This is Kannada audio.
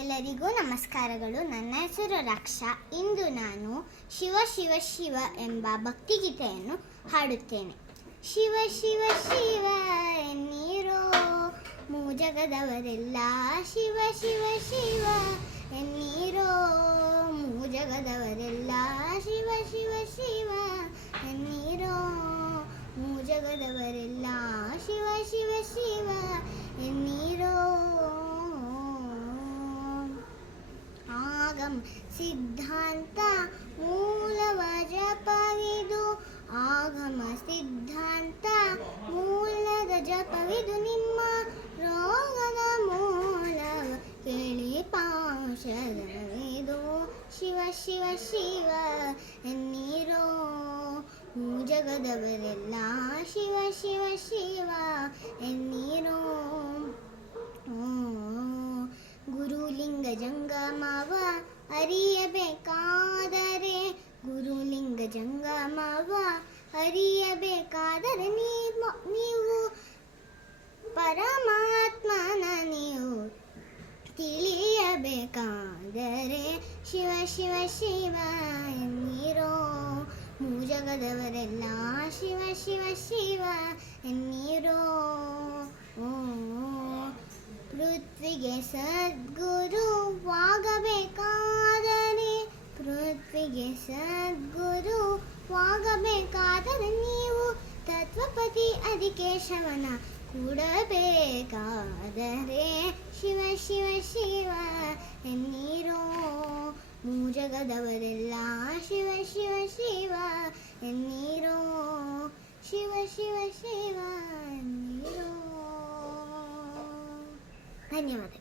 ಎಲ್ಲರಿಗೂ ನಮಸ್ಕಾರಗಳು. ನನ್ನ ಹೆಸರು ರಕ್ಷಾ. ಇಂದು ನಾನು ಶಿವ ಶಿವ ಶಿವ ಎಂಬ ಭಕ್ತಿಗೀತೆಯನ್ನು ಹಾಡುತ್ತೇನೆ. ಶಿವ ಶಿವ ಶಿವ ಎನ್ನೀರೋ ಮೂಜಗದವರೆಲ್ಲ, ಶಿವ ಶಿವ ಶಿವ ಎನ್ನೀರೋ ಮೂಜಗದವರೆಲ್ಲ, ಶಿವ ಶಿವ ಶಿವ ಎನ್ನೀರೋ ಮೂಜಗದವರೆಲ್ಲ, ಶಿವ ಶಿವ ಶಿವ ಎನ್ನೀರೋ. ಆಗಮ ಸಿದ್ಧಾಂತ ಮೂಲವ ಜಪವಿದು, ಆಗಮ ಸಿದ್ಧಾಂತ ಮೂಲದ ಜಪವಿದು, ನಿಮ್ಮ ರೋಗದ ಮೂಲವ ಕೇಳಿ ಪಾಶದವಿದು. ಶಿವ ಶಿವ ಶಿವ ಎನ್ನೀರೋ ಜಗದವರೆಲ್ಲ, ಶಿವ ಶಿವ ಶಿವ ಎನ್ನೀರೋ. ಗುರುಲಿಂಗ ಜಂಗಮವ ಅರಿಯಬೇಕಾದರೆ, ಗುರುಲಿಂಗ ಜಂಗಮವ ಅರಿಯಬೇಕಾದರೆ, ನೀವು ಪರಮಾತ್ಮನ ನೀವು ತಿಳಿಯಬೇಕಾದರೆ, ಶಿವ ಶಿವ ಶಿವ ಎನ್ನೀರೋ ಮೂಜಗದವರೆಲ್ಲ, ಶಿವ ಶಿವ ಶಿವ ಎನ್ನೀರೋ. ಪೃಥ್ವಿಗೆ ಸದ್ಗುರುವಾಗಬೇಕಾದರೆ, ಪೃಥ್ವಿಗೆ ಸದ್ಗುರುವಾಗಬೇಕಾದರೆ, ನೀವು ತತ್ವಪತಿ ಆದಿಕೇಶವನ ಕೂಡಬೇಕಾದರೆ, ಶಿವ ಶಿವ ಶಿವ ಎನ್ನೀರೋ ಮೂಜಗದವರೆಲ್ಲ, ಶಿವ ಶಿವ ಶಿವ ಎನ್ನೀರೋ, ಶಿವ ಶಿವ ಶಿವ ಎನ್ನೀರೋ. ಧನ್ಯವಾದ.